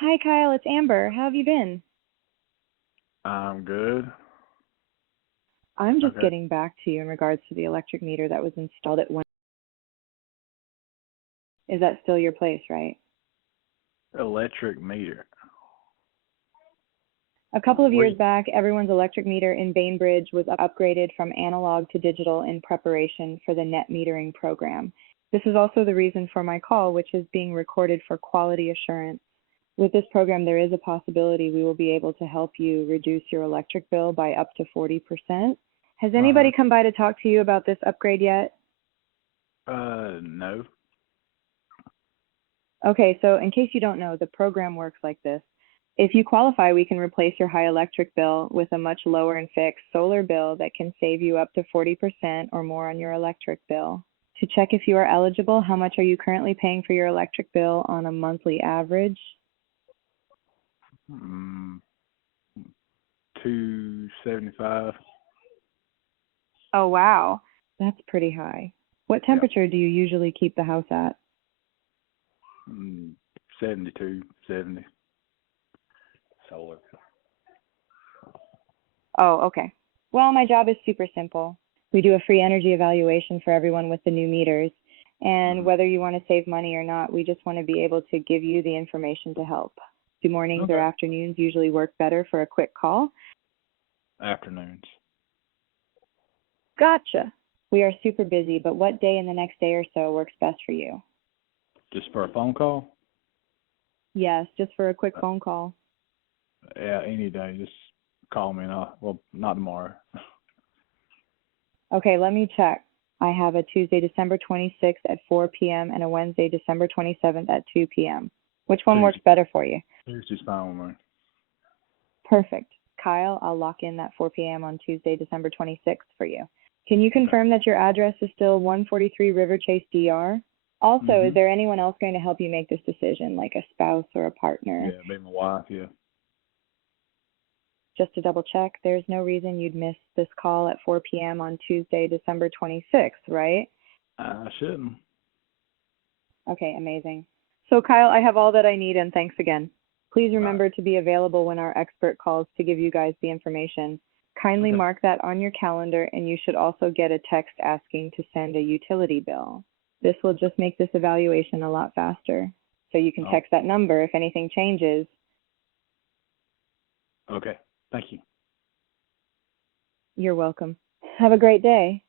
Hi, Kyle. It's Amber. How have you been? I'm good. I'm just Okay. getting back to you in regards to the electric meter that was installed at one. Is that still your place, right? Electric meter. A couple of Where years you, back, everyone's electric meter in Bainbridge was upgraded from analog to digital in preparation for the net metering program. This is also the reason for my call, which is being recorded for quality assurance. With this program, there is a possibility we will be able to help you reduce your electric bill by up to 40%. Has uh-huh. anybody come by to talk to you about this upgrade yet? No. Okay, so in case you don't know, the program works like this. If you qualify, we can replace your high electric bill with a much lower and fixed solar bill that can save you up to 40% or more on your electric bill. To check if you are eligible, how much are you currently paying for your electric bill on a monthly average? Mm, 275. Oh, wow. That's pretty high. What Yeah. temperature do you usually keep the house at? Mm, 72, 70. Solar. Oh, okay. Well, my job is super simple. We do a free energy evaluation for everyone with the new meters. And Mm-hmm. whether you want to save money or not, we just want to be able to give you the information to help. Do mornings or Okay. afternoons usually work better for a quick call? Afternoons. Gotcha. We are super busy, but what day in the next day or so works best for you? Just for a phone call? Yes, just for a quick Uh, phone call. yeah, any day. Just call me and well, not tomorrow. Okay, let me check. I have a Tuesday, December 26th at 4 p.m. and a Wednesday, December 27th at 2 p.m. Which one works Tuesday. better for you? Tuesday's fine with me. Perfect. Kyle, I'll lock in that 4 p.m. on Tuesday, December 26th for you. Can you Okay. confirm that your address is still 143 River Chase, DR? Also, Mm-hmm. is there anyone else going to help you make this decision, like a spouse or a partner? Yeah, be my wife, yeah. Just to double check, there's no reason you'd miss this call at 4 p.m. on Tuesday, December 26th, right? I shouldn't. Okay, amazing. So, Kyle, I have all that I need, and thanks again. Please All right. remember to be available when our expert calls to give you guys the information. Kindly Okay. mark that on your calendar, and you should also get a text asking to send a utility bill. This will just make this evaluation a lot faster. So you can Oh, text that number if anything changes. okay. Thank you. You're welcome. Have a great day.